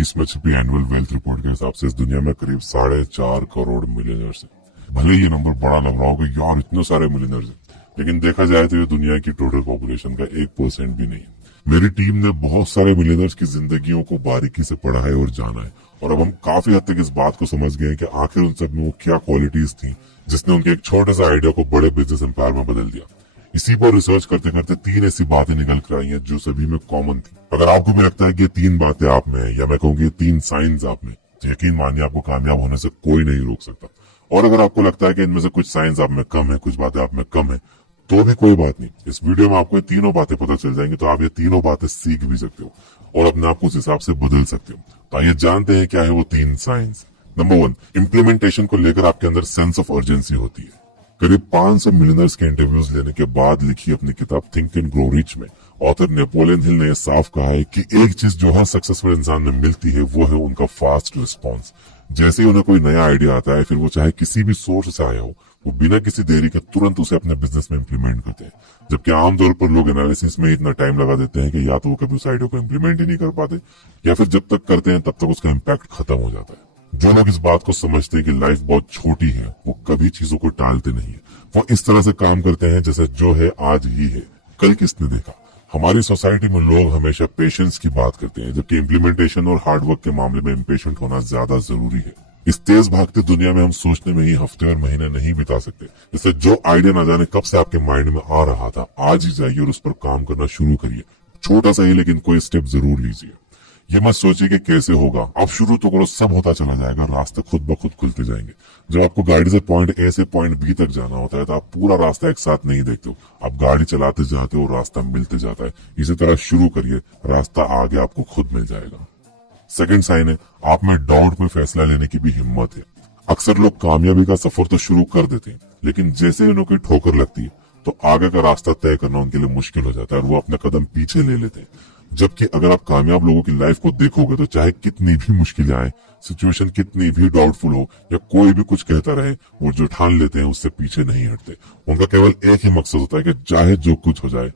2020 में छपी annual wealth report के हिसाब से इस दुनिया में करीब 4.5 करोड़ मिलियनर्स हैं। भले ये नंबर बड़ा लग रहा होगा यार, इतने सारे मिलियनर्स हैं, लेकिन देखा जाए तो ये दुनिया की टोटल पॉपुलेशन का 1% भी नहीं है। मेरी टीम ने बहुत सारे मिलियनर्स की जिंदगियों को बारीकी से पढ़ा है और जाना है, और अब हम काफी हद तक इस बात को समझ गए हैं कि आखिर उन सब में वो क्या क्वालिटीज थी जिसने उनके एक छोटे सा आइडिया को बड़े बिजनेस एम्पायर में बदल दिया। इसी पर रिसर्च करते करते 3 ऐसी बातें निकल कर आई हैं जो सभी में कॉमन थी। अगर आपको भी लगता है कि ये 3 बातें आप में है, या मैं कहूँगी 3 साइंस आप में, तो यकीन मानिए आपको कामयाब होने से कोई नहीं रोक सकता। और अगर आपको लगता है कि इनमें से कुछ साइंस आप में कम है, कुछ बातें आप में कम है, तो भी कोई बात नहीं। इस वीडियो में आपको ये तीनों बातें पता चल जाएंगी, तो आप ये तीनों बातें सीख भी सकते हो और अपने आप को उस हिसाब से बदल सकते हो। तो आइए जानते हैं क्या है वो 3 साइंस। नंबर 1, इम्प्लीमेंटेशन को लेकर आपके अंदर सेंस ऑफ अर्जेंसी होती है। करीब 500 मिलियनर्स के इंटरव्यूज लेने के बाद लिखी अपनी किताब थिंक एंड ग्रो रिच में ऑथर नेपोलियन हिल ने यह साफ कहा है कि एक चीज जो हर सक्सेसफुल इंसान में मिलती है वो है उनका फास्ट रिस्पॉन्स। जैसे ही उन्हें कोई नया आइडिया आता है, फिर वो चाहे किसी भी सोर्स से आया हो, वो बिना किसी देरी के तुरंत उसे अपने बिजनेस में इम्प्लीमेंट करते हैं। जबकि आमतौर पर लोग एनालिसिस में इतना टाइम लगा देते हैं कि या तो वो कभी उस आइडिया को इम्प्लीमेंट ही नहीं कर पाते, या फिर जब तक करते हैं तब तक उसका इम्पैक्ट खत्म हो जाता है। जो लोग इस बात को समझते हैं कि लाइफ बहुत छोटी है, वो कभी चीजों को टालते नहीं है। वो इस तरह से काम करते हैं जैसे जो है आज ही है, कल किसने देखा। हमारी सोसाइटी में लोग हमेशा पेशेंस की बात करते हैं, जबकि इम्प्लीमेंटेशन और हार्डवर्क के मामले में इम्पेशेंट होना ज्यादा जरूरी है। इस तेज भागती दुनिया में हम सोचने में ही हफ्ते और महीने नहीं बिता सकते। जैसे जो आइडिया ना जाने कब से आपके माइंड में आ रहा था, आज ही जाइए और उस पर काम करना शुरू करिए। छोटा सा ही लेकिन कोई स्टेप जरूर लीजिए। ये मत सोचिए कि कैसे होगा, आप शुरू तो करो, सब होता चला जाएगा, रास्ते खुद ब खुद खुलते जाएंगे। जब आपको गाड़ी से पॉइंट ए से पॉइंट बी तक जाना होता है तो आप पूरा रास्ता एक साथ नहीं देखते हो, आप गाड़ी चलाते जाते हो, रास्ता मिलते जाता है। इसी तरह शुरू करिए, रास्ता आगे आपको खुद मिल जाएगा। सेकंड साइन है, आप में डाउट में फैसला लेने की भी हिम्मत है। अक्सर लोग कामयाबी का सफर तो शुरू कर देते हैं, लेकिन जैसे ही उन्हें कोई ठोकर लगती है तो आगे का रास्ता तय करना उनके लिए मुश्किल हो जाता है और वो अपना कदम पीछे ले लेते हैं। जबकि अगर आप कामयाब लोगों की लाइफ को देखोगे तो चाहे कितनी भी मुश्किलें आए, सिचुएशन कितनी भी डाउटफुल हो, या कोई भी कुछ कहता रहे, वो जो ठान लेते हैं उससे पीछे नहीं हटते। उनका केवल एक ही मकसद होता है कि चाहे जो कुछ हो जाए,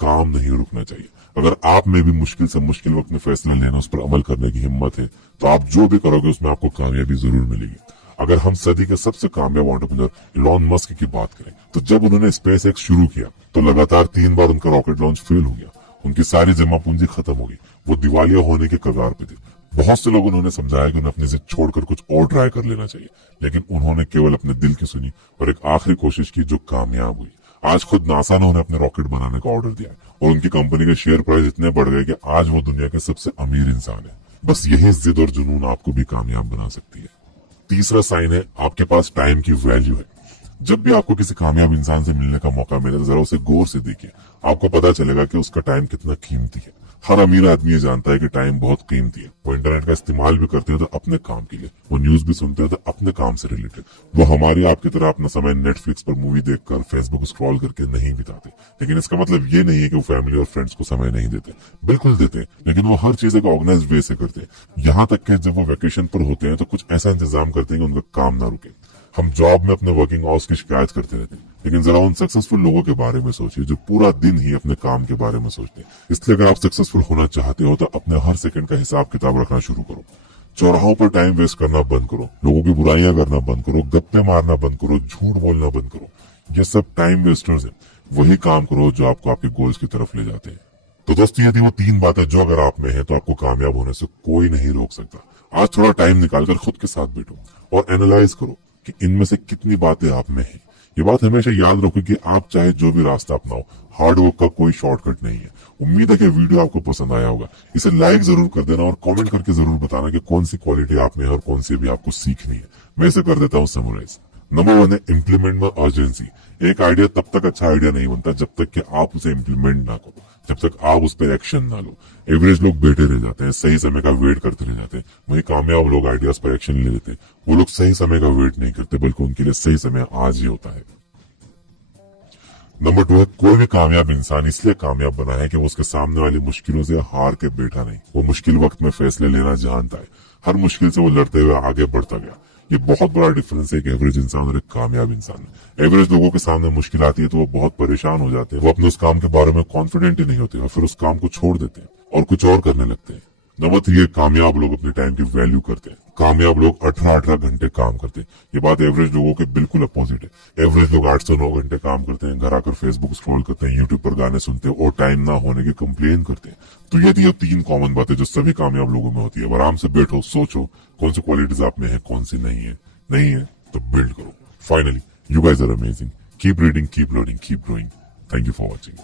काम नहीं रुकना चाहिए। अगर आप में भी मुश्किल से मुश्किल वक्त में फैसला लेना, उस पर अमल करने की हिम्मत है, तो आप जो भी करोगे उसमें आपको कामयाबी जरूर मिलेगी। अगर हम सदी के सबसे कामयाब एंटरप्रेन्योर इलॉन मस्क की बात करें, तो जब उन्होंने स्पेस एक्स शुरू किया तो लगातार 3 बार उनका रॉकेट लॉन्च फेल हो गया। उनकी सारी जमा पूंजी खत्म हो गई, वो दिवालिया होने के कगार पे थे। बहुत से लोग उन्होंने समझाया कि उन्हें अपनी जिद छोड़कर कुछ और ट्राई कर लेना चाहिए, लेकिन उन्होंने केवल अपने दिल की सुनी और एक आखिरी कोशिश की जो कामयाब हुई। आज खुद नासा ने उन्हें अपने रॉकेट बनाने का ऑर्डर दिया और उनकी कंपनी के शेयर प्राइस इतने बढ़ गए कि आज वो दुनिया के सबसे अमीर इंसान है। बस यही जिद और जुनून आपको भी कामयाब बना सकती है। तीसरा साइन है, आपके पास टाइम की वैल्यू है। जब भी आपको किसी कामयाब इंसान से मिलने का मौका मिले तो जरा उसे गौर से देखिए, आपको पता चलेगा कि उसका टाइम कितना कीमती है। हर अमीर आदमी ये जानता है कि टाइम बहुत कीमती है। वो इंटरनेट का इस्तेमाल भी करते हैं तो अपने काम के लिए, वो न्यूज भी सुनते हैं तो अपने काम से रिलेटेड। वो हमारी आपकी तरह अपना समय नेटफ्लिक्स पर मूवी देखकर, फेसबुक स्क्रॉल करके नहीं बिताते। लेकिन इसका मतलब ये नहीं है कि वो फैमिली और फ्रेंड्स को समय नहीं देते, बिल्कुल देते, लेकिन वो हर चीज एक ऑर्गेनाइज वे से करते हैं। यहाँ तक कि जब वो वेकेशन पर होते हैं तो कुछ ऐसा इंतजाम करते हैं कि उनका काम ना रुके। हम जॉब में अपने वर्किंग आवर्स की शिकायत करते रहते हैं, लेकिन जरा उन सक्सेसफुल लोगों के बारे में सोचिए जो पूरा दिन ही अपने काम के बारे में सोचते हैं। इसलिए अगर आप सक्सेसफुल होना चाहते हो तो अपने हर सेकंड का हिसाब किताब रखना शुरू करो। चौराहों पर टाइम वेस्ट करना बंद करो, लोगों की बुराइयां करना बंद करो, गप्पे मारना बंद करो, झूठ बोलना बंद करो। ये सब टाइम वेस्टर्स हैं। वही काम करो जो आपको आपके गोल्स की तरफ ले जाते हैं। तो दोस्तों, ये थी वो 3 बातें जो अगर आप में है तो आपको कामयाब होने से कोई नहीं रोक सकता। आज थोड़ा टाइम निकालकर खुद के साथ बैठो और एनालाइज करो कि इनमें से कितनी बातें आप में हैं। ये बात हमेशा याद रखो कि आप चाहे जो भी रास्ता अपनाओ, हार्डवर्क का कोई शॉर्टकट नहीं है। उम्मीद है कि वीडियो आपको पसंद आया होगा। इसे लाइक जरूर कर देना और कमेंट करके जरूर बताना कि कौन सी क्वालिटी आप में है और कौन सी भी आपको सीखनी है। मैं इसे कर देता हूँ समराइज। नंबर 1 है इम्प्लीमेंट में अर्जेंसी। एक आइडिया तब तक अच्छा आइडिया नहीं बनता जब तक कि आप उसे इम्प्लीमेंट ना करो, जब तक आप उस पर एक्शन ना लो। एवरेज लोग बैठे रह जाते हैं, सही समय का वेट करते रह जाते हैं। वही कामयाब लोग आइडियाज पर एक्शन ले लेते हैं। वो लोग सही समय का वेट नहीं करते, बल्कि उनके लिए सही समय आज ही होता है। नंबर 2 है कोई भी कामयाब इंसान इसलिए कामयाब बना है कि वो उसके सामने वाली मुश्किलों से हार के बैठा नहीं। वो मुश्किल वक्त में फैसले लेना जानता है। हर मुश्किल से वो लड़ते हुए आगे बढ़ता गया। ये बहुत बड़ा डिफरेंस है एक एवरेज इंसान और एक कामयाब इंसान में। एवरेज लोगों के सामने मुश्किल आती है तो वो बहुत परेशान हो जाते हैं। वो अपने उस काम के बारे में कॉन्फिडेंट ही नहीं होते और फिर उस काम को छोड़ देते हैं और कुछ और करने लगते हैं। नंबर 3 है कामयाब लोग अपने टाइम की वैल्यू करते हैं। कामयाब लोग 18-18 घंटे काम करते हैं। ये बात एवरेज लोगों के बिल्कुल अपोजिट है। एवरेज लोग 8 से 9 घंटे काम करते हैं, घर आकर फेसबुक स्क्रॉल करते हैं, यूट्यूब पर गाने सुनते हैं और टाइम ना होने की कंप्लेन करते हैं। तो ये थी ये 3 कॉमन बातें जो सभी कामयाब लोगों में होती है। आराम से बैठो, सोचो कौन सी क्वालिटीज आप में है, कौन सी नहीं है तो बिल्ड करो। Finally, you guys are amazing. Keep reading, keep learning, keep growing. Thank you for watching.